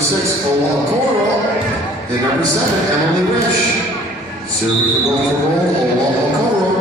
number 6, Ola Okoro. And number 7, Emily Rich. Serving for gold, Ola Okoro.